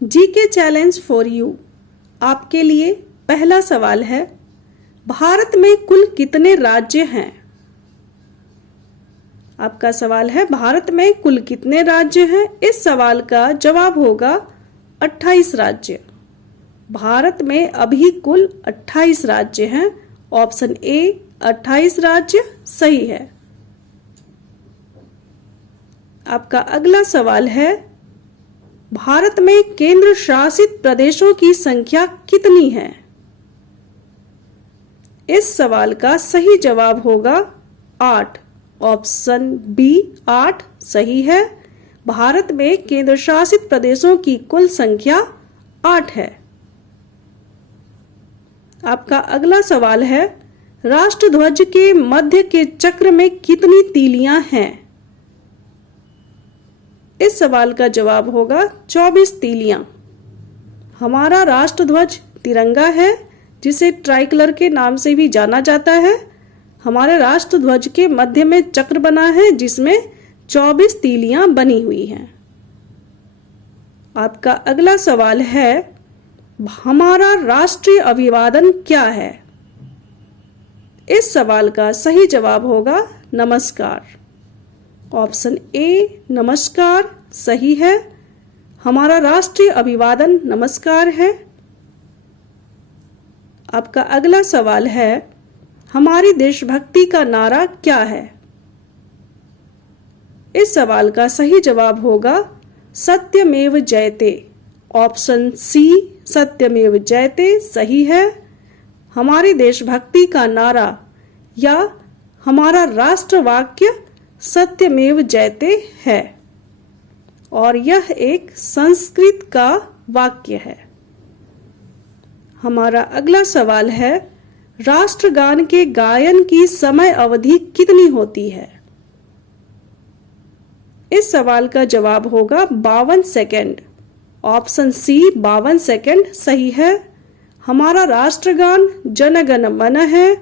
GK challenge for you. आपके लिए पहला सवाल है, भारत में कुल कितने राज्य हैं? आपका सवाल है, भारत में कुल कितने राज्य हैं? इस सवाल का जवाब होगा 28 राज्य। भारत में अभी कुल 28 राज्य हैं। ऑप्शन ए 28 राज्य सही है। आपका अगला सवाल है, भारत में केंद्र शासित प्रदेशों की संख्या कितनी है? इस सवाल का सही जवाब होगा 8। ऑप्शन बी 8 सही है। भारत में केंद्र शासित प्रदेशों की कुल संख्या 8 है। आपका अगला सवाल है, राष्ट्रध्वज के मध्य के चक्र में कितनी तीलियां हैं? इस सवाल का जवाब होगा 24 तीलियां। हमारा राष्ट्रध्वज तिरंगा है, जिसे ट्राइकलर के नाम से भी जाना जाता है। हमारे राष्ट्रध्वज के मध्य में चक्र बना है, जिसमें 24 तीलियां बनी हुई हैं। आपका अगला सवाल है, हमारा राष्ट्रीय अभिवादन क्या है? इस सवाल का सही जवाब होगा नमस्कार। ऑप्शन ए नमस्कार सही है। हमारा राष्ट्रीय अभिवादन नमस्कार है। आपका अगला सवाल है, हमारी देशभक्ति का नारा क्या है? इस सवाल का सही जवाब होगा सत्यमेव जयते। ऑप्शन सी सत्यमेव जयते सही है। हमारी देशभक्ति का नारा या हमारा राष्ट्रवाक्य सत्यमेव जयते है और यह एक संस्कृत का वाक्य है। हमारा अगला सवाल है, राष्ट्रगान के गायन की समय अवधि कितनी होती है? इस सवाल का जवाब होगा 52 सेकंड। ऑप्शन सी 52 सेकंड सही है। हमारा राष्ट्रगान जन गण मन है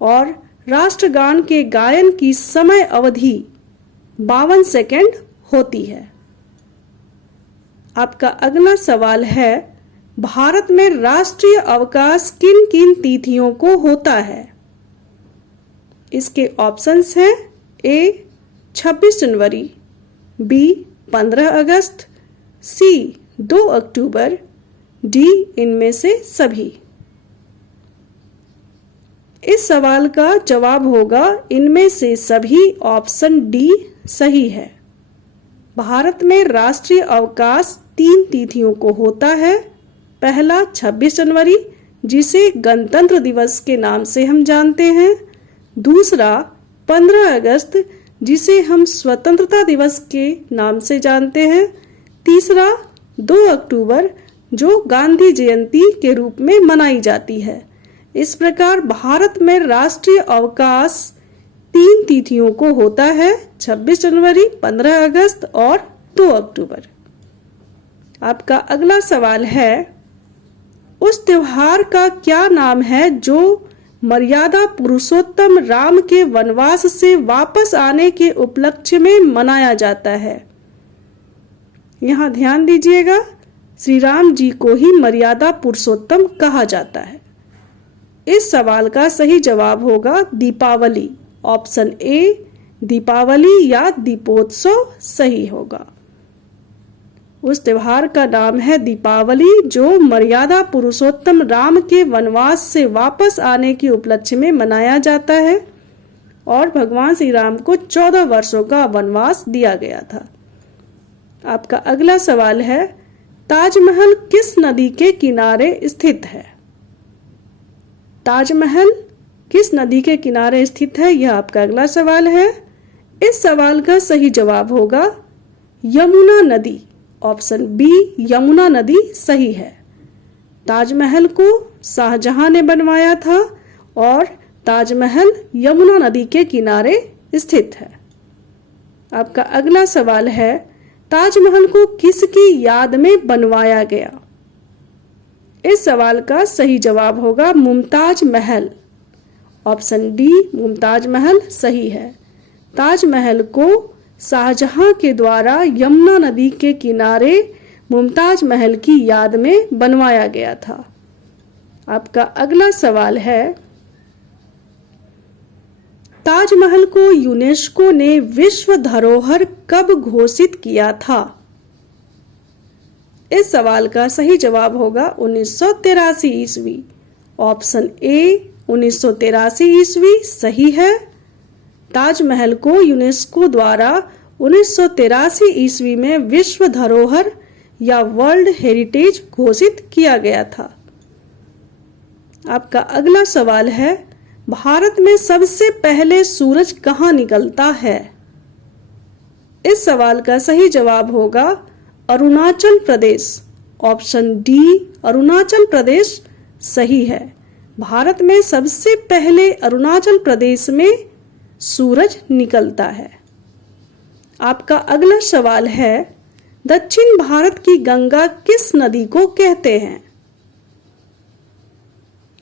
और राष्ट्रगान के गायन की समय अवधि 52 सेकंड होती है। आपका अगला सवाल है, भारत में राष्ट्रीय अवकाश किन किन तिथियों को होता है? इसके ऑप्शंस हैं ए 26 जनवरी, बी 15 अगस्त, सी 2 अक्टूबर, डी इनमें से सभी। इस सवाल का जवाब होगा इनमें से सभी। ऑप्शन डी सही है। भारत में राष्ट्रीय अवकाश 3 तिथियों को होता है। पहला 26 जनवरी, जिसे गणतंत्र दिवस के नाम से हम जानते हैं। दूसरा 15 अगस्त, जिसे हम स्वतंत्रता दिवस के नाम से जानते हैं। तीसरा 2 अक्टूबर, जो गांधी जयंती के रूप में मनाई जाती है। इस प्रकार भारत में राष्ट्रीय अवकाश 3 तिथियों को होता है, 26 जनवरी, 15 अगस्त और 2 अक्टूबर। आपका अगला सवाल है, उस त्योहार का क्या नाम है जो मर्यादा पुरुषोत्तम राम के वनवास से वापस आने के उपलक्ष्य में मनाया जाता है? यहाँ ध्यान दीजिएगा, श्री राम जी को ही मर्यादा पुरुषोत्तम कहा जाता है। इस सवाल का सही जवाब होगा दीपावली। ऑप्शन ए दीपावली या दीपोत्सव सही होगा। उस त्योहार का नाम है दीपावली, जो मर्यादा पुरुषोत्तम राम के वनवास से वापस आने के उपलक्ष्य में मनाया जाता है और भगवान श्री राम को 14 वर्षों का वनवास दिया गया था। आपका अगला सवाल है, ताजमहल किस नदी के किनारे स्थित है? ताजमहल किस नदी के किनारे स्थित है, यह आपका अगला सवाल है। इस सवाल का सही जवाब होगा यमुना नदी। ऑप्शन बी यमुना नदी सही है। ताजमहल को शाहजहां ने बनवाया था और ताजमहल यमुना नदी के किनारे स्थित है। आपका अगला सवाल है, ताजमहल को किसकी याद में बनवाया गया? इस सवाल का सही जवाब होगा मुमताज महल। ऑप्शन डी मुमताज महल सही है। ताजमहल को शाहजहां के द्वारा यमुना नदी के किनारे मुमताज महल की याद में बनवाया गया था। आपका अगला सवाल है, ताजमहल को यूनेस्को ने विश्व धरोहर कब घोषित किया था? इस सवाल का सही जवाब होगा 1983 ईस्वी। ऑप्शन ए 1983 ईस्वी सही है। ताजमहल को यूनेस्को द्वारा 1983 ईस्वी में विश्व धरोहर या वर्ल्ड हेरिटेज घोषित किया गया था। आपका अगला सवाल है, भारत में सबसे पहले सूरज कहाँ निकलता है? इस सवाल का सही जवाब होगा अरुणाचल प्रदेश। ऑप्शन डी अरुणाचल प्रदेश सही है। भारत में सबसे पहले अरुणाचल प्रदेश में सूरज निकलता है। आपका अगला सवाल है, दक्षिण भारत की गंगा किस नदी को कहते हैं?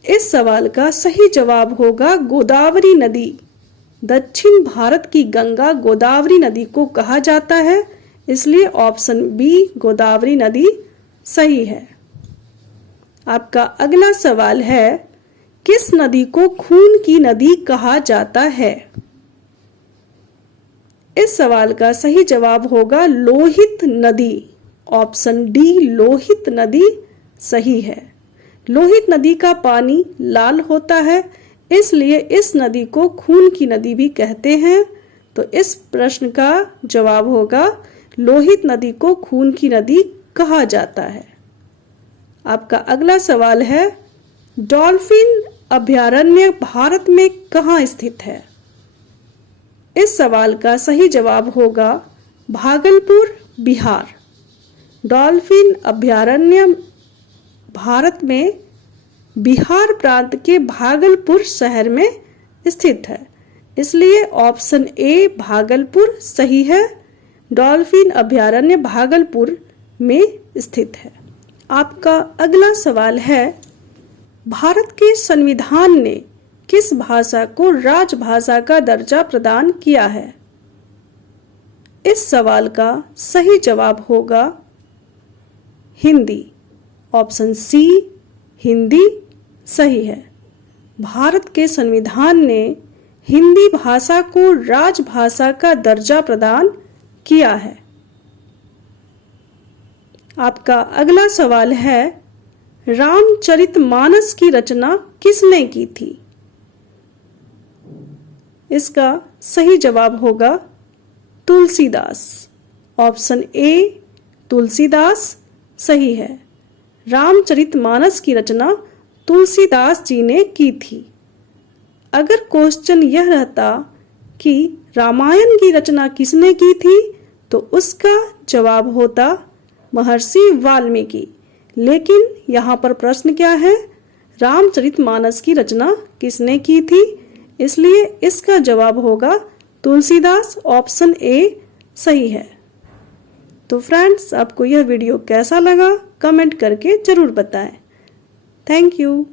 इस सवाल का सही जवाब होगा गोदावरी नदी। दक्षिण भारत की गंगा गोदावरी नदी को कहा जाता है, इसलिए ऑप्शन बी गोदावरी नदी सही है। आपका अगला सवाल है, किस नदी को खून की नदी कहा जाता है? इस सवाल का सही जवाब होगा लोहित नदी। ऑप्शन डी लोहित नदी सही है। लोहित नदी का पानी लाल होता है, इसलिए इस नदी को खून की नदी भी कहते हैं। तो इस प्रश्न का जवाब होगा लोहित नदी को खून की नदी कहा जाता है। आपका अगला सवाल है, डॉल्फिन अभयारण्य भारत में कहाँ स्थित है? इस सवाल का सही जवाब होगा भागलपुर, बिहार। डॉल्फिन अभयारण्य भारत में बिहार प्रांत के भागलपुर शहर में स्थित है, इसलिए ऑप्शन ए भागलपुर सही है। डॉल्फिन अभयारण्य भागलपुर में स्थित है। आपका अगला सवाल है, भारत के संविधान ने किस भाषा को राजभाषा का दर्जा प्रदान किया है? इस सवाल का सही जवाब होगा हिंदी। ऑप्शन सी हिंदी सही है। भारत के संविधान ने हिंदी भाषा को राजभाषा का दर्जा प्रदान किया है। आपका अगला सवाल है, रामचरितमानस की रचना किसने की थी? इसका सही जवाब होगा तुलसीदास। ऑप्शन ए तुलसीदास सही है। रामचरितमानस की रचना तुलसीदास जी ने की थी। अगर क्वेश्चन यह रहता कि रामायण की रचना किसने की थी, तो उसका जवाब होता महर्षि वाल्मीकि। लेकिन यहाँ पर प्रश्न क्या है, रामचरितमानस की रचना किसने की थी, इसलिए इसका जवाब होगा तुलसीदास। ऑप्शन ए सही है। तो फ्रेंड्स, आपको यह वीडियो कैसा लगा कमेंट करके जरूर बताएं। Thank you.